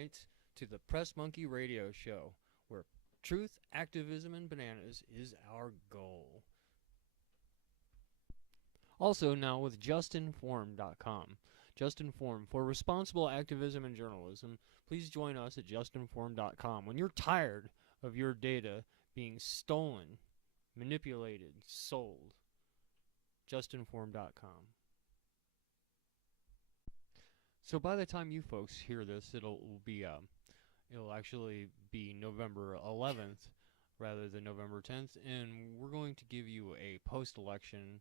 tonight to the Press Monkey Radio Show, where truth, activism, and bananas is our goal. Also now with justinform.com. Justinform, for responsible activism and journalism, please join us at justinform.com. When you're tired of your data being stolen, manipulated, sold, justinform.com. So by the time you folks hear this, it'll actually be November 11th rather than November 10th, and we're going to give you a post-election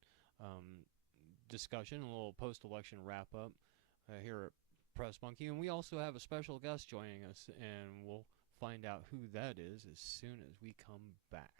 discussion, a little post-election wrap-up here at Press Monkey, and we also have a special guest joining us, and we'll find out who that is as soon as we come back.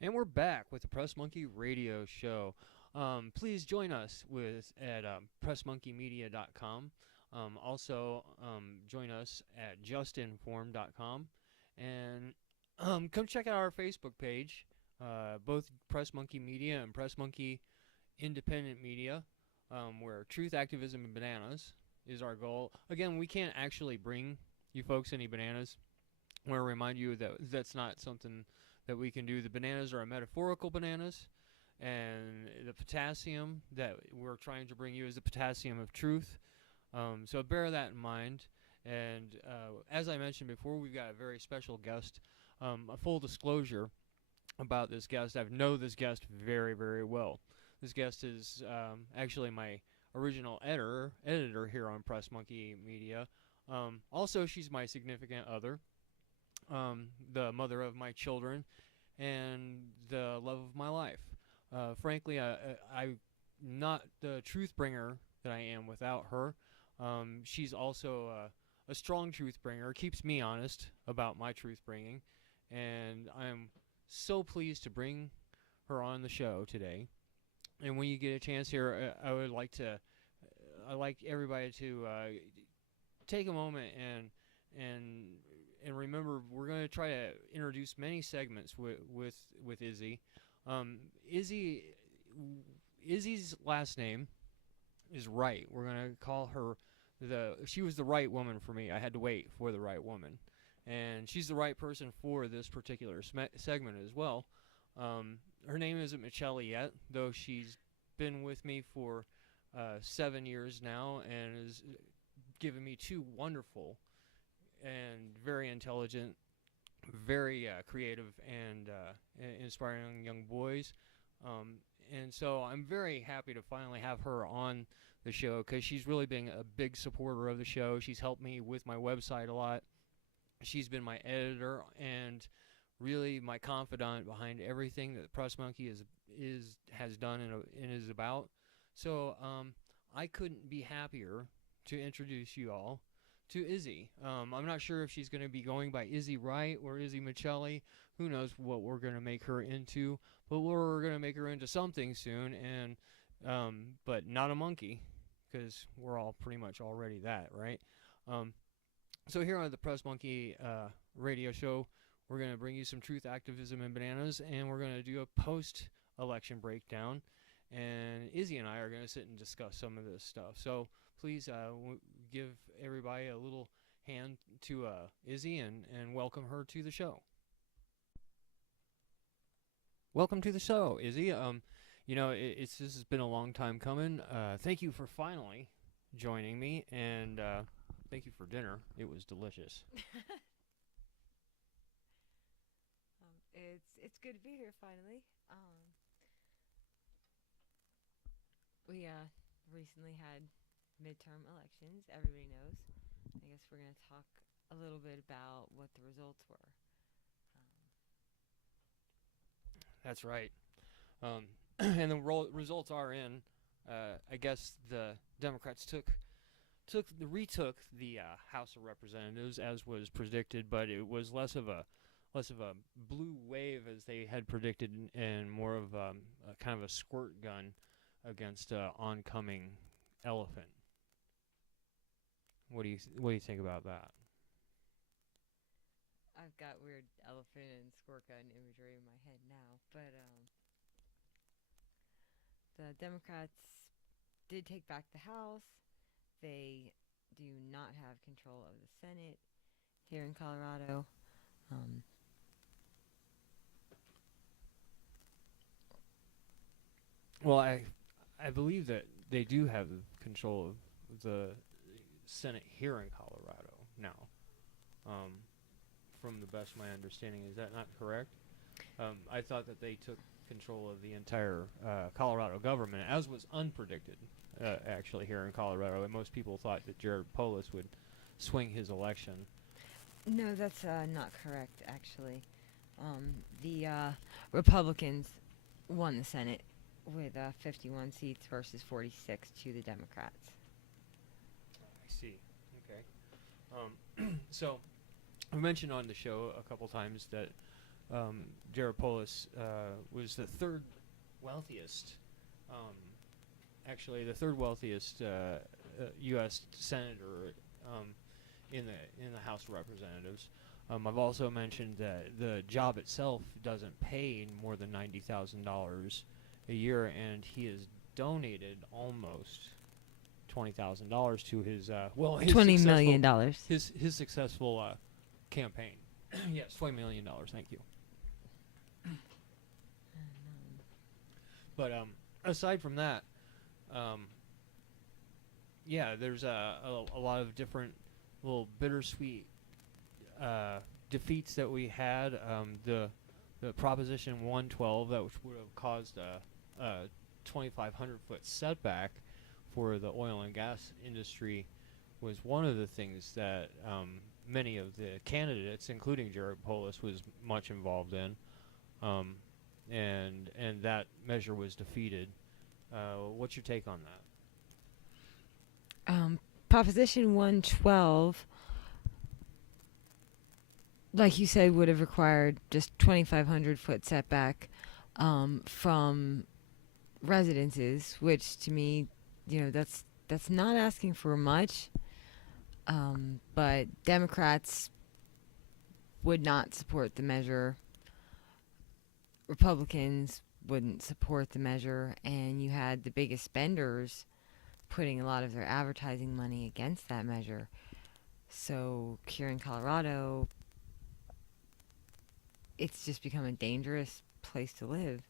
And we're back with the Press Monkey Radio Show. Please join us at pressmonkeymedia.com. Also, join us at justinform.com. And come check out our Facebook page, both Press Monkey Media and Press Monkey Independent Media, where truth, activism, and bananas is our goal. Again, we can't actually bring you folks any bananas. I want to remind you that that's not something that we can do. The bananas are metaphorical bananas, and the potassium that we're trying to bring you is the potassium of truth. So bear that in mind. And as I mentioned before, we've got a very special guest. A full disclosure about this guest: I know this guest very, very well. This guest is actually my original editor here on Press Monkey Media. Also, she's my significant other, the mother of my children, and the love of my life. Frankly, I'm not the truth bringer that I am without her. She's also a strong truth bringer, keeps me honest about my truth bringing, and I'm so pleased to bring her on the show today. And when you get a chance here, I like everybody to take a moment and remember we're going to try to introduce many segments with Izzy. Izzy Izzy's last name is Wright. We're going to call her she was the right woman for me. I had to wait for the right woman. And she's the right person for this particular segment as well. Her name isn't Michelle yet, though she's been with me for 7 years now and has given me 2 wonderful and very intelligent, very creative and inspiring young boys. And so I'm very happy to finally have her on the show because she's really been a big supporter of the show. She's helped me with my website a lot. She's been my editor and really my confidant behind everything that Press Monkey has done and is about. So I couldn't be happier to introduce you all to Izzy. I'm not sure if she's going to be going by Izzy Wright or Izzy Michelli. Who knows what we're going to make her into, but we're going to make her into something soon, and but not a monkey, because we're all pretty much already that, right? So here on the Press Monkey radio show, we're going to bring you some truth, activism, and bananas, and we're going to do a post-election breakdown, and Izzy and I are going to sit and discuss some of this stuff. So please give everybody a little hand to Izzy and welcome her to the show. Welcome to the show, Izzy. This has been a long time coming. Thank you for finally joining me, and thank you for dinner. It was delicious. It's good to be here finally. We recently had midterm elections. Everybody knows. I guess we're going to talk a little bit about what the results were. That's right. And the results are in. I guess the Democrats retook the House of Representatives as was predicted, but it was less of a blue wave as they had predicted, and more of a kind of a squirt gun against oncoming elephant. What do you think about that? I've got weird elephant and squirt gun imagery in my head now, but the Democrats did take back the House. They do not have control of the Senate here in Colorado. Well, I believe that they do have control of the Senate here in Colorado now. From the best of my understanding, is that not correct? I thought that they took control of the entire Colorado government, as was unpredicted, actually, here in Colorado. And most people thought that Jared Polis would swing his election. No, that's not correct, actually. The Republicans won the Senate with 51 seats versus 46 to the Democrats. I see. Okay. So, I mentioned on the show a couple times that Jared Polis was the third wealthiest, U.S. senator in the House of Representatives. I've also mentioned that the job itself doesn't pay more than $90,000 a year, and he has donated almost $20,000 to his $20 million. His successful campaign. Yes, $20 million. Thank you. But aside from that, there's a lot of different little bittersweet defeats that we had. The Proposition 112, that which would have caused 2,500-foot setback for the oil and gas industry was one of the things that many of the candidates, including Jared Polis, was much involved in, um, and that measure was defeated. What's your take on that? Proposition 112, like you said, would have required just 2,500-foot setback from residences, which to me, that's not asking for much. But Democrats would not support the measure. Republicans wouldn't support the measure, and you had the biggest spenders putting a lot of their advertising money against that measure. So here in Colorado, it's just become a dangerous place to live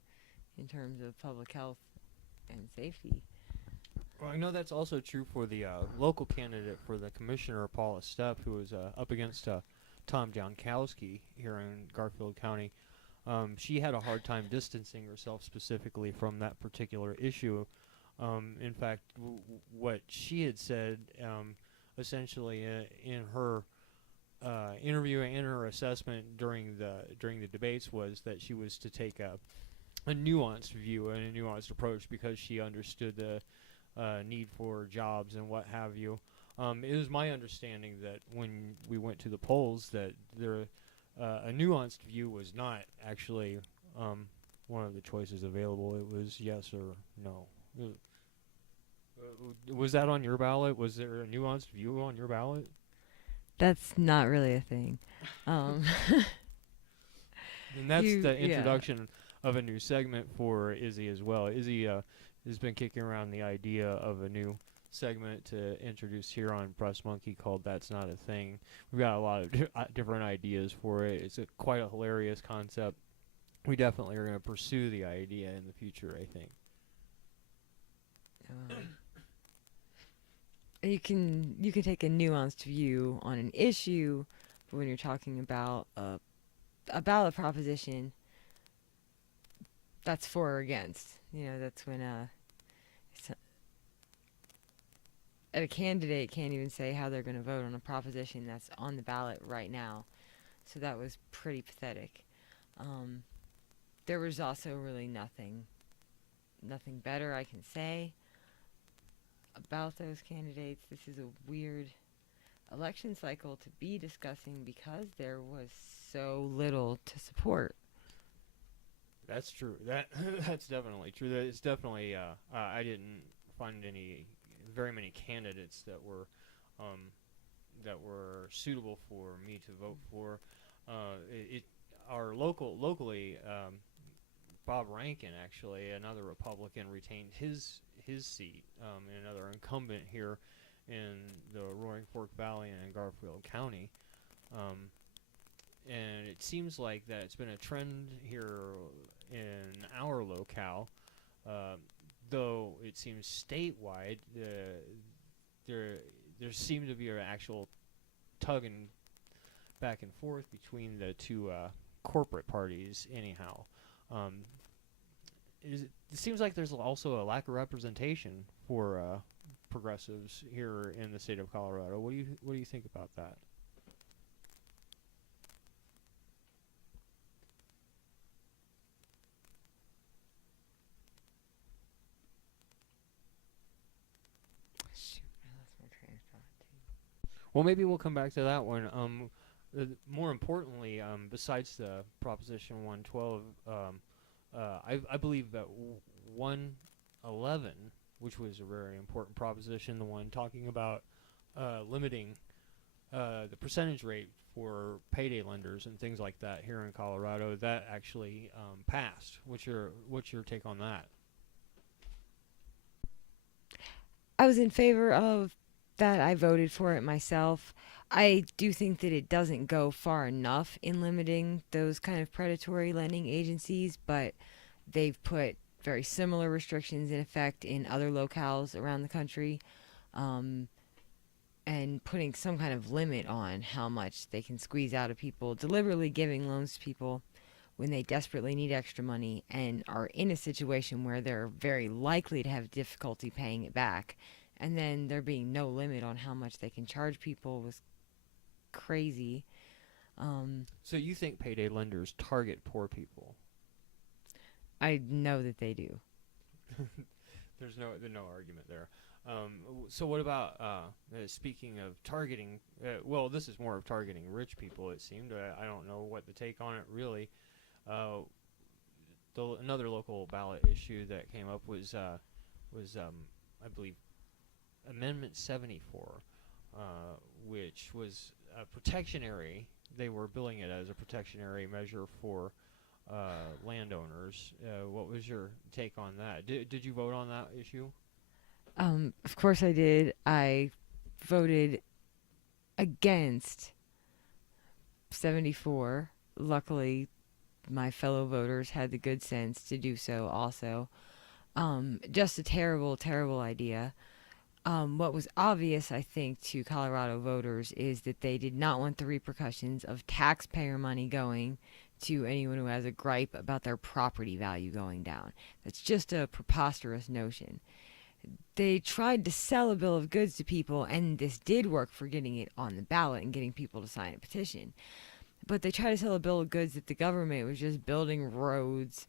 in terms of public health and safety. Well, I know that's also true for the local candidate for the commissioner, Paula Stepp, who was up against Tom Jankowski here in Garfield County. She had a hard time distancing herself specifically from that particular issue. In fact, what she had said, essentially in her interview and her assessment during the debates, was that she was to take a nuanced view and a nuanced approach because she understood the need for jobs and what have you. It was my understanding that when we went to the polls that a nuanced view was not actually one of the choices available. It was yes or no. Was that on your ballot? Was there a nuanced view on your ballot? That's not really a thing. And that's the introduction of a new segment for Izzy as well. Izzy has been kicking around the idea of a new segment to introduce here on Press Monkey called That's Not a Thing. We've got a lot of different ideas for it. It's quite a hilarious concept. We definitely are going to pursue the idea in the future, I think. You can take a nuanced view on an issue, but when you're talking about a ballot proposition, that's for or against. That's when a candidate can't even say how they're going to vote on a proposition that's on the ballot right now. So that was pretty pathetic. There was also really nothing better I can say about those candidates. This is a weird election cycle to be discussing because there was so little to support. That's true. That's definitely true. It's definitely. I didn't find very many candidates that were suitable for me to vote for. Locally, Bob Rankin, actually, another Republican, retained his seat, and another incumbent here in the Roaring Fork Valley and in Garfield County. And it seems like that it's been a trend here in our locale, though it seems statewide there seemed to be an actual tugging back and forth between the two corporate parties anyhow. It seems like there's also a lack of representation for progressives here in the state of Colorado. What do you think about that? Shoot, I lost my train of thought too. Well, maybe we'll come back to that one. More importantly, besides the Proposition 112, I believe that 111, which was a very important proposition, the one talking about limiting the percentage rate for payday lenders and things like that here in Colorado, that actually passed. What's your take on that? I was in favor of that. I voted for it myself. I do think that it doesn't go far enough in limiting those kind of predatory lending agencies, but they've put very similar restrictions in effect in other locales around the country, and putting some kind of limit on how much they can squeeze out of people, deliberately giving loans to people when they desperately need extra money and are in a situation where they're very likely to have difficulty paying it back. And then there being no limit on how much they can charge people was crazy. So you think payday lenders target poor people? I know that they do. There's no argument there. So what about speaking of targeting? Well, this is more of targeting rich people. It seemed. I don't know what the take on it really. Another local ballot issue that came up was I believe Amendment 74, which was a protectionary. They were billing it as a protectionary measure for landowners. What was your take on that? Did you vote on that issue? Of course I did. I voted against 74. Luckily, my fellow voters had the good sense to do so also. Just a terrible, terrible idea. What was obvious, I think, to Colorado voters is that they did not want the repercussions of taxpayer money going to anyone who has a gripe about their property value going down. That's just a preposterous notion. They tried to sell a bill of goods to people, and this did work for getting it on the ballot and getting people to sign a petition. But they tried to sell a bill of goods that the government was just building roads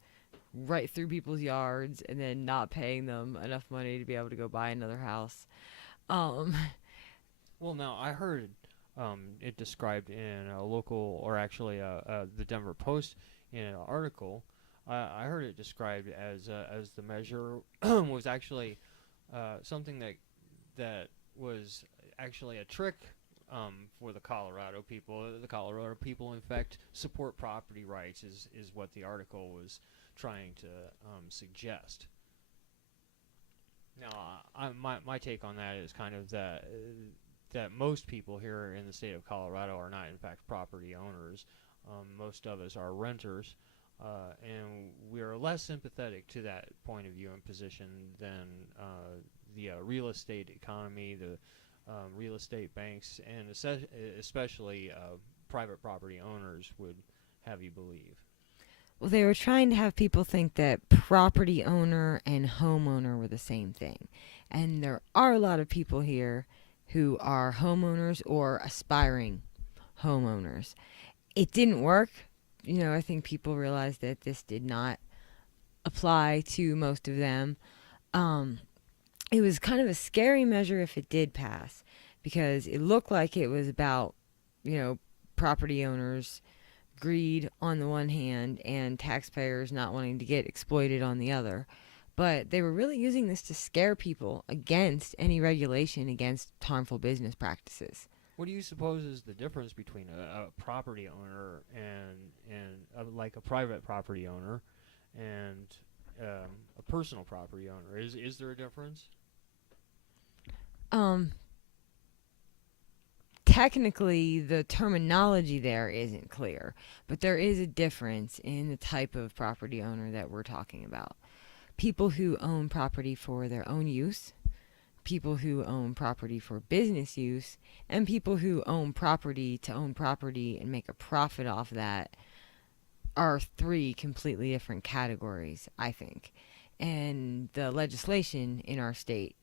right through people's yards and then not paying them enough money to be able to go buy another house. Um, Well, now I heard it described in a local, or actually the Denver Post in an article. I heard it described as the measure was actually something that was actually a trick for the Colorado people. The Colorado people, in fact, support property rights, is what the article was trying to suggest. Now, my take on that is kind of that most people here in the state of Colorado are not, in fact, property owners. Most of us are renters, and we are less sympathetic to that point of view and position than the real estate economy, the real estate banks, and especially private property owners would have you believe. well, they were trying to have people think that property owner and homeowner were the same thing. And there are a lot of people here who are homeowners or aspiring homeowners. It didn't work. I think people realized that this did not apply to most of them. Um, it was kind of a scary measure if it did pass because it looked like it was about, property owners' greed on the one hand and taxpayers not wanting to get exploited on the other. But they were really using this to scare people against any regulation against harmful business practices. What do you suppose is the difference between a property owner and like a private property owner and a personal property owner? Is there a difference? Um, Technically, the terminology there isn't clear, but there is a difference in the type of property owner that we're talking about. People who own property for their own use, people who own property for business use, and people who own property to own property and make a profit off that are three completely different categories, I think. And the legislation in our state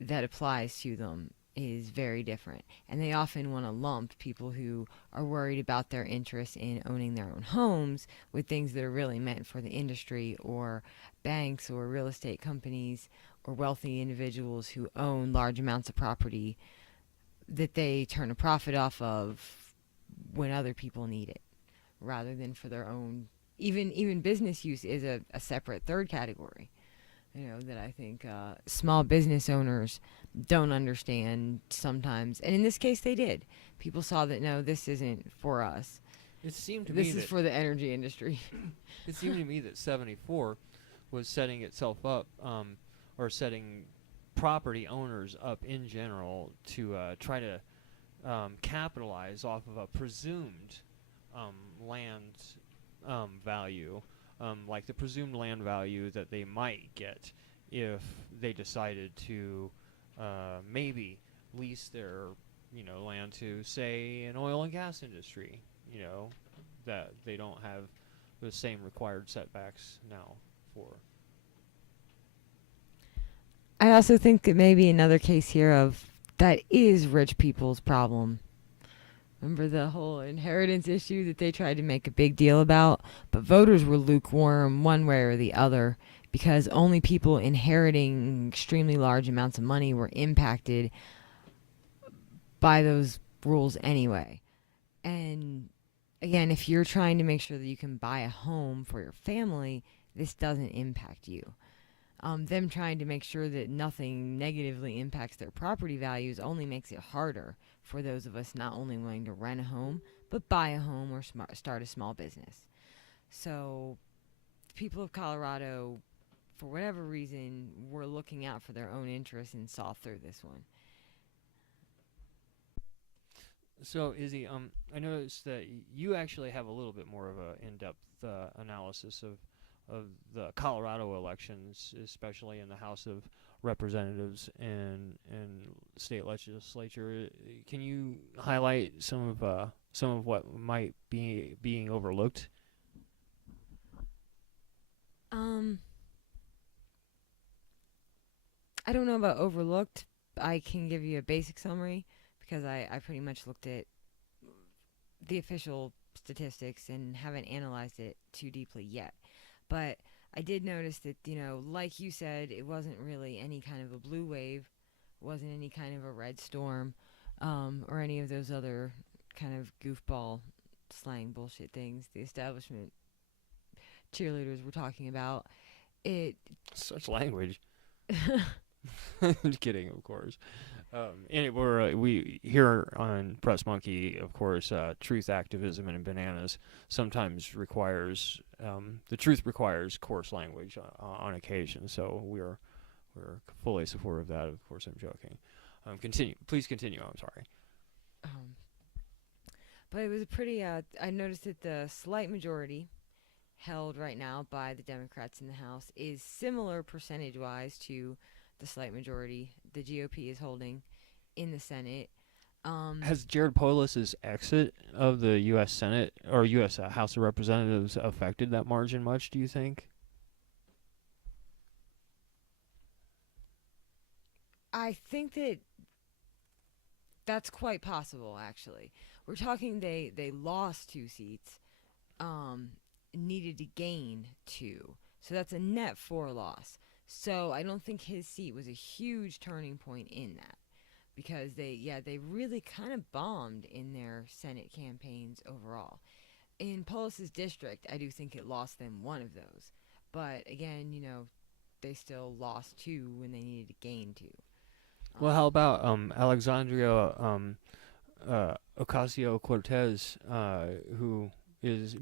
that applies to them is very different. And they often want to lump people who are worried about their interests in owning their own homes with things that are really meant for the industry or banks or real estate companies or wealthy individuals who own large amounts of property that they turn a profit off of when other people need it rather than for their own. Even business use is a separate third category, that I think small business owners don't understand sometimes. And in this case, they did. People saw that, no, this isn't for us. It seemed to me This is for the energy industry. it seemed to me that 74 was setting itself up, or setting property owners up in general to try to capitalize off of a presumed land value, like the presumed land value that they might get if they decided to maybe lease their land to, say, an oil and gas industry, that they don't have the same required setbacks now for. I also think it may be another case here of that is rich people's problem. Remember the whole inheritance issue that they tried to make a big deal about? But voters were lukewarm one way or the other because only people inheriting extremely large amounts of money were impacted by those rules anyway. And again, if you're trying to make sure that you can buy a home for your family, this doesn't impact you. Them trying to make sure that nothing negatively impacts their property values only makes it harder for those of us not only wanting to rent a home, but buy a home or start a small business. So, the people of Colorado, for whatever reason, were looking out for their own interests and saw through this one. So, Izzy, I noticed that you actually have a little bit more of a in-depth analysis of the Colorado elections, especially in the House of Representatives and state legislature. Can you highlight some of what might be being overlooked? Um, I don't know about overlooked. I can give you a basic summary because I pretty much looked at the official statistics and haven't analyzed it too deeply yet. But I did notice that, like you said, it wasn't really any kind of a blue wave, wasn't any kind of a red storm, or any of those other kind of goofball slang bullshit things the establishment cheerleaders were talking about. It. Such language. Just kidding, of course. And we here on Press Monkey, of course, truth activism and bananas sometimes requires the truth requires coarse language on occasion. So we're fully supportive of that. Of course, I'm joking. Continue, please continue. I'm sorry. Um, but it was a pretty. I noticed that the slight majority held right now by the Democrats in the House is similar percentage-wise to the slight majority the GOP is holding in the Senate. Has Jared Polis's exit of the U.S. Senate or U.S. House of Representatives affected that margin much, do you think? I think that that's quite possible, actually. We're talking they lost 2 seats, um, needed to gain 2. So that's a net 4 loss. So I don't think his seat was a huge turning point in that because they really kind of bombed in their Senate campaigns overall. In Polis's district, I do think it lost them one of those. But again, they still lost 2 when they needed to gain 2. Well, how about Alexandria Ocasio Cortez, who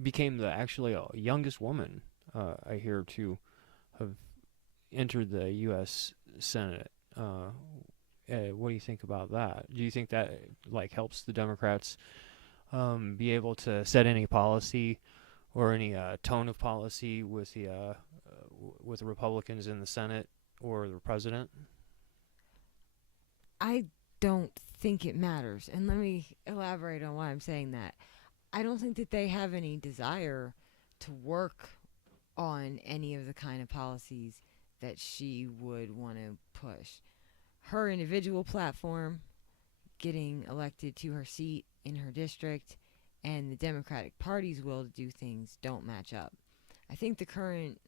became the actually youngest woman I hear to have entered the U.S. Senate. What do you think about that? Do you think that helps the Democrats be able to set any policy or any tone of policy with the Republicans in the Senate or the president? I don't think it matters. And let me elaborate on why I'm saying that. I don't think that they have any desire to work on any of the kind of policies that she would want to push. Her individual platform, getting elected to her seat in her district, and the Democratic Party's will to do things don't match up. I think the current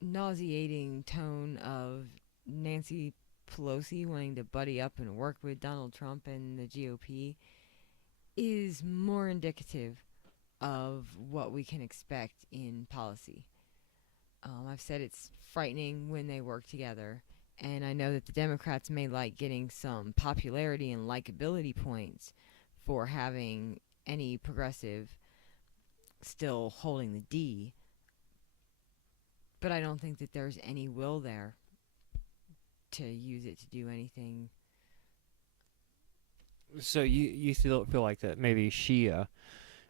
nauseating tone of Nancy Pelosi wanting to buddy up and work with Donald Trump and the GOP is more indicative of what we can expect in policy. I've said it's frightening when they work together, and I know that the Democrats may like getting some popularity and likability points for having any progressive still holding the D, but I don't think that there's any will there to use it to do anything. So you feel like that maybe she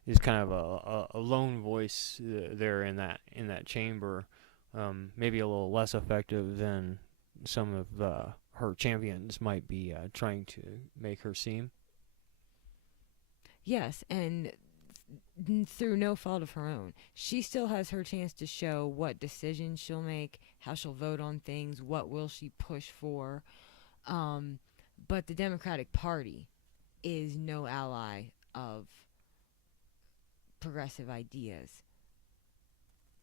is kind of a lone voice there in that chamber, maybe a little less effective than some of her champions might be trying to make her seem. Yes, and through no fault of her own. She still has her chance to show what decisions she'll make, how she'll vote on things, what will she push for. Um, but the Democratic Party is no ally of progressive ideas,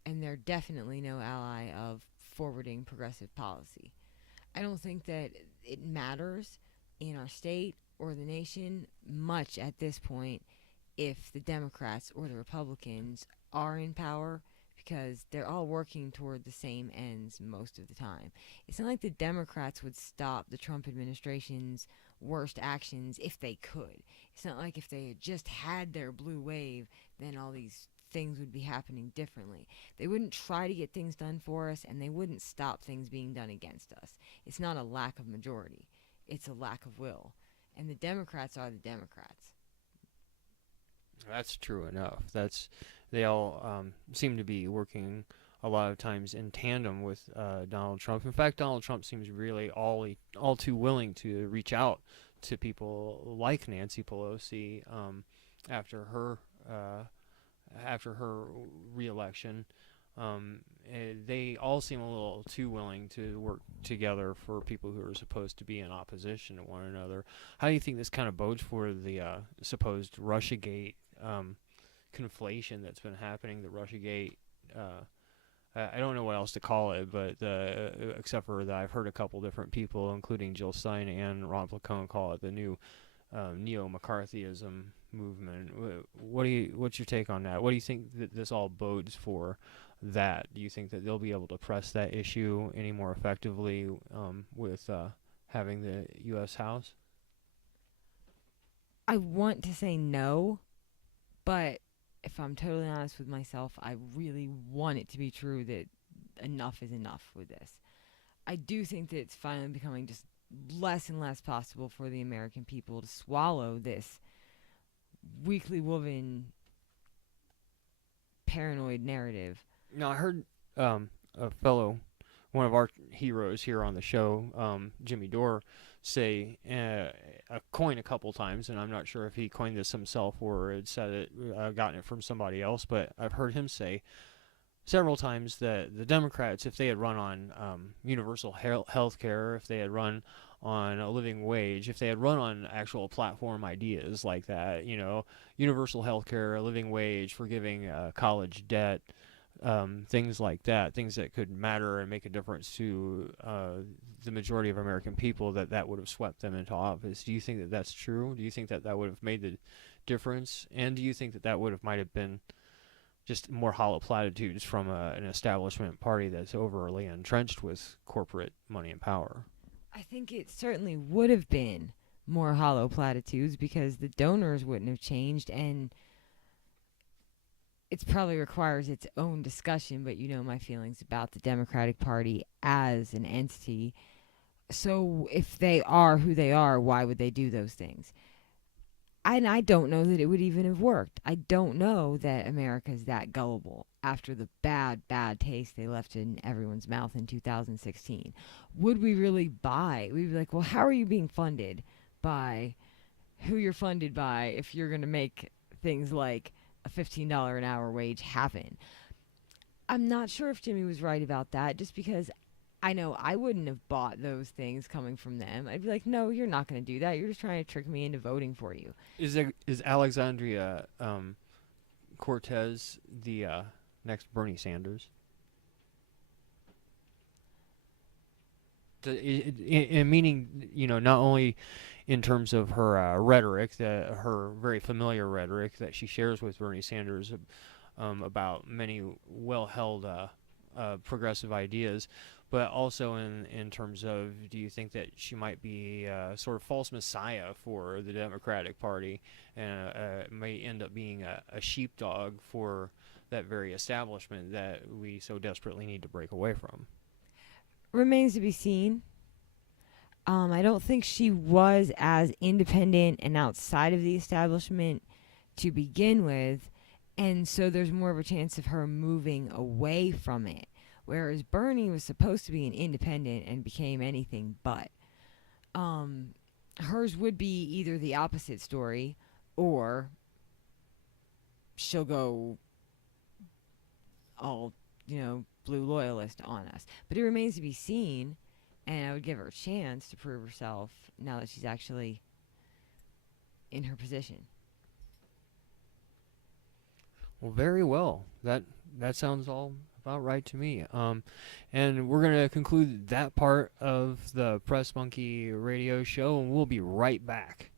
and they're definitely no ally of forwarding progressive policy. I don't think that it matters in our state or the nation much at this point if the Democrats or the Republicans are in power, because they're all working toward the same ends most of the time. It's not like the Democrats would stop the Trump administration's worst actions if they could. It's not like if they had just had their blue wave, then all these things would be happening differently. They wouldn't try to get things done for us, and they wouldn't stop things being done against us. It's not a lack of majority, it's a lack of will. And the Democrats are the Democrats. That's true enough. They all seem to be working a lot of times in tandem with Donald Trump. In fact, Donald Trump seems really all too willing to reach out to people like Nancy Pelosi after her uh, after her reelection. They all seem a little too willing to work together for people who are supposed to be in opposition to one another. How do you think this kind of bodes for the supposed Russiagate conflation that's been happening? The Russiagate, I don't know what else to call it, but except for that, I've heard a couple different people, including Jill Stein and Ron Placone, call it the new neo-McCarthyism movement. What's your take on that? What do you think that this all bodes for? That do you think that they'll be able to press that issue any more effectively with having the U.S. House? I want to say no, but if I'm totally honest with myself, I really want it to be true that enough is enough with this. I do think that it's finally becoming just less and less possible for the American people to swallow this weakly woven paranoid narrative. Now I heard a fellow, one of our heroes here on the show, Jimmy Dore, say coin a couple times, and I'm not sure if he coined this himself or had said it, gotten it from somebody else, but I've heard him say several times that the Democrats, if they had run on universal health care, if they had run on a living wage, if they had run on actual platform ideas like that, universal health care, a living wage, forgiving college debt, things like that, things that could matter and make a difference to the majority of American people, that would have swept them into office. Do you think that that's true? Do you think that would have made the difference? And do you think that might have been just more hollow platitudes from an establishment party that's overly entrenched with corporate money and power? I think it certainly would have been more hollow platitudes because the donors wouldn't have changed, and it probably requires its own discussion, but you know my feelings about the Democratic Party as an entity. So if they are who they are, why would they do those things? And I don't know that it would even have worked. I don't know that America's that gullible after the bad, bad taste they left in everyone's mouth in 2016. Would we really buy? We'd be like, well, how are you being funded by who you're funded by if you're going to make things like a $15 an hour wage happen? I'm not sure if Jimmy was right about that, just because I know I wouldn't have bought those things coming from them. I'd be like, no, you're not going to do that. You're just trying to trick me into voting for you. Is Alexandria Cortez the next Bernie Sanders? Meaning, not only in terms of her rhetoric, her very familiar rhetoric that she shares with Bernie Sanders about many well-held progressive ideas, but also in terms of, do you think that she might be a sort of false messiah for the Democratic Party and may end up being a sheepdog for that very establishment that we so desperately need to break away from? Remains to be seen. I don't think she was as independent and outside of the establishment to begin with, and so there's more of a chance of her moving away from it. Whereas Bernie was supposed to be an independent and became anything but. Hers would be either the opposite story or she'll go all, blue loyalist on us. But it remains to be seen, and I would give her a chance to prove herself now that she's actually in her position. Well, very well. That sounds all about right to me. And we're gonna conclude that part of the Press Monkey Radio Show, and we'll be right back.